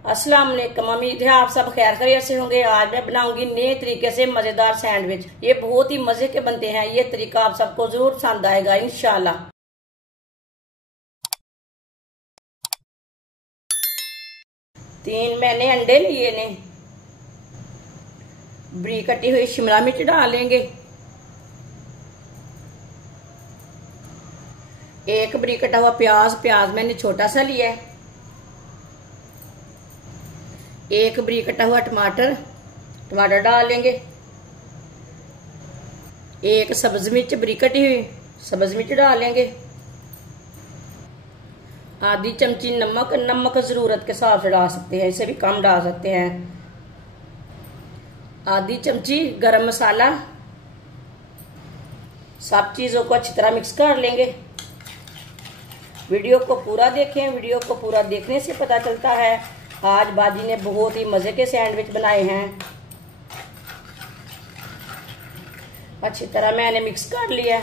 अस्सलाम वालेकुम। उम्मीद है आप सब खैर खैरियत से होंगे। आज मैं बनाऊंगी नए तरीके से मजेदार सैंडविच। ये बहुत ही मजे के बनते हैं। ये तरीका आप सबको जरूर पसंद आएगा इंशाल्लाह। 3 मैंने अंडे लिए ने। बरीक कटी हुई शिमला मिर्च डालेंगे। 1 बरीक कटा हुआ प्याज मैंने छोटा सा लिया है। 1 बरीक कटा हुआ टमाटर डाल लेंगे। 1 सब्ज मिर्च बरीक कटी हुई सब्ज मिर्च डाल लेंगे। आधी चमची नमक जरूरत के हिसाब से डाल सकते हैं, इसे भी कम डाल सकते हैं। आधी चमची गरम मसाला। सब चीजों को अच्छी तरह मिक्स कर लेंगे। वीडियो को पूरा देखें। वीडियो को पूरा देखने से पता चलता है आज बाजी ने बहुत ही मजे के सैंडविच बनाए हैं। अच्छी तरह मैंने मिक्स कर लिया।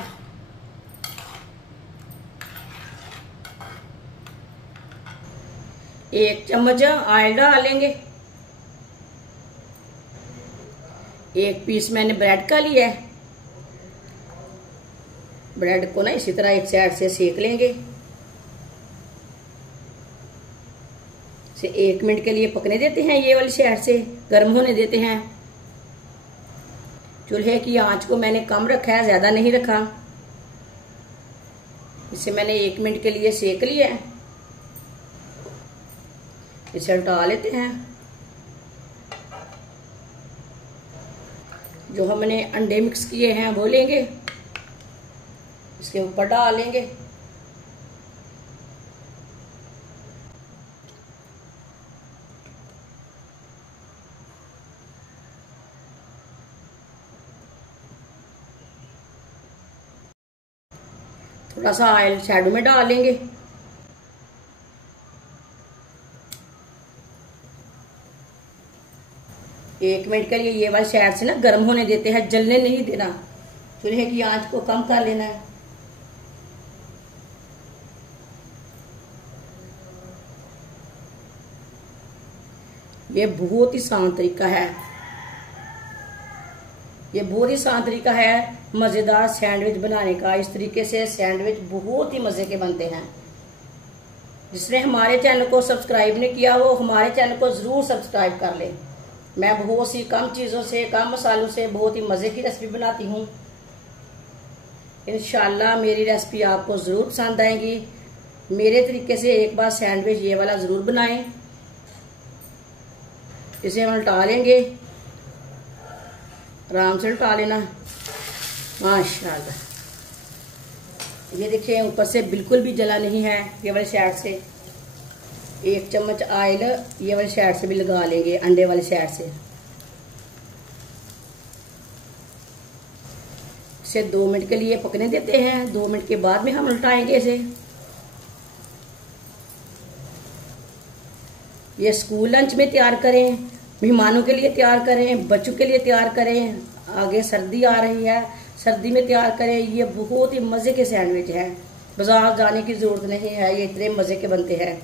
एक चम्मच ऑयल डालेंगे। 1 पीस मैंने ब्रेड का लिया है। ब्रेड को ना इसी तरह एक साइड से सेक लेंगे। इसे 1 मिनट के लिए पकने देते हैं। ये वाली साइड से गर्म होने देते हैं। चूल्हे की आंच को मैंने कम रखा है, ज्यादा नहीं रखा। इसे मैंने 1 मिनट के लिए सेक लिया है। इसे उल्टा लेते हैं। जो हमने अंडे मिक्स किए हैं वो लेंगे, इसके ऊपर डालेंगे। थोड़ा सा ऑयल शैडो में डालेंगे। एक मिनट के लिए ये वाली साइड से ना गर्म होने देते हैं, जलने नहीं देना। चूल्हे की आंच को कम कर लेना है। ये बहुत ही आसान तरीका है। ये बहुत ही आसान तरीका है मजेदार सैंडविच बनाने का। इस तरीके से सैंडविच बहुत ही मजे के बनते हैं। जिसने हमारे चैनल को सब्सक्राइब नहीं किया वो हमारे चैनल को जरूर सब्सक्राइब कर ले। मैं बहुत सी कम चीजों से, कम मसालों से बहुत ही मजे की रेसिपी बनाती हूँ। इंशाल्लाह मेरी रेसिपी आपको जरूर पसंद आएगी। मेरे तरीके से एक बार सैंडविच ये वाला जरूर बनाएं। इसे हम उल्टा लेंगे। आराम से उल्टा लेना। माशाल्लाह ये देखिए ऊपर से बिल्कुल भी जला नहीं है। ये वाली साइड से 1 चम्मच ऑयल ये वाली साइड से भी लगा लेंगे, अंडे वाली साइड से। इसे 2 मिनट के लिए पकने देते हैं। 2 मिनट के बाद में हम उल्टाएंगे इसे। ये स्कूल लंच में तैयार करें, मेहमानों के लिए तैयार करें, बच्चों के लिए तैयार करें। आगे सर्दी आ रही है, सर्दी में तैयार करें। ये बहुत ही मजे के सैंडविच है। बाजार जाने की जरूरत नहीं है, ये इतने मजे के बनते हैं।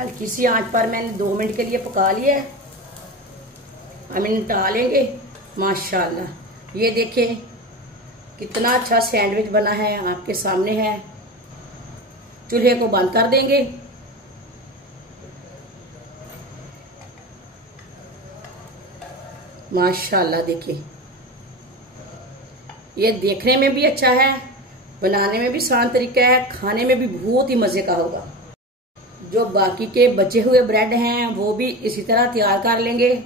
हल्की सी आंच पर मैंने 2 मिनट के लिए पका लिया है। हम इन्हें डालेंगे। माशाल्लाह ये देखें कितना अच्छा सैंडविच बना है, आपके सामने है। चूल्हे को बंद कर देंगे। माशाल्लाह देखिए ये देखने में भी अच्छा है, बनाने में भी आसान तरीका है, खाने में भी बहुत ही मजे का होगा। जो बाकी के बचे हुए ब्रेड हैं वो भी इसी तरह तैयार कर लेंगे।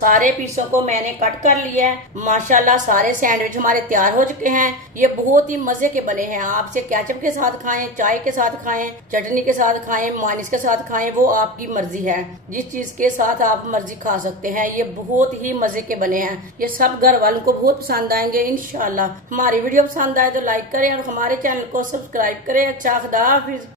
सारे पीसों को मैंने कट कर लिया है। माशाल्लाह सारे सैंडविच हमारे तैयार हो चुके हैं। ये बहुत ही मजे के बने हैं। आप इसे केचप के साथ खाएं, चाय के साथ खाएं, चटनी के साथ खाएं, मायोनीज के साथ खाएं, वो आपकी मर्जी है। जिस चीज के साथ आप मर्जी खा सकते हैं। ये बहुत ही मजे के बने हैं। ये सब घर वालों को बहुत पसंद आएंगे इंशाल्लाह। हमारी वीडियो पसंद आए तो लाइक करें और हमारे चैनल को सब्सक्राइब करें। अच्छा खुदा हाफिज।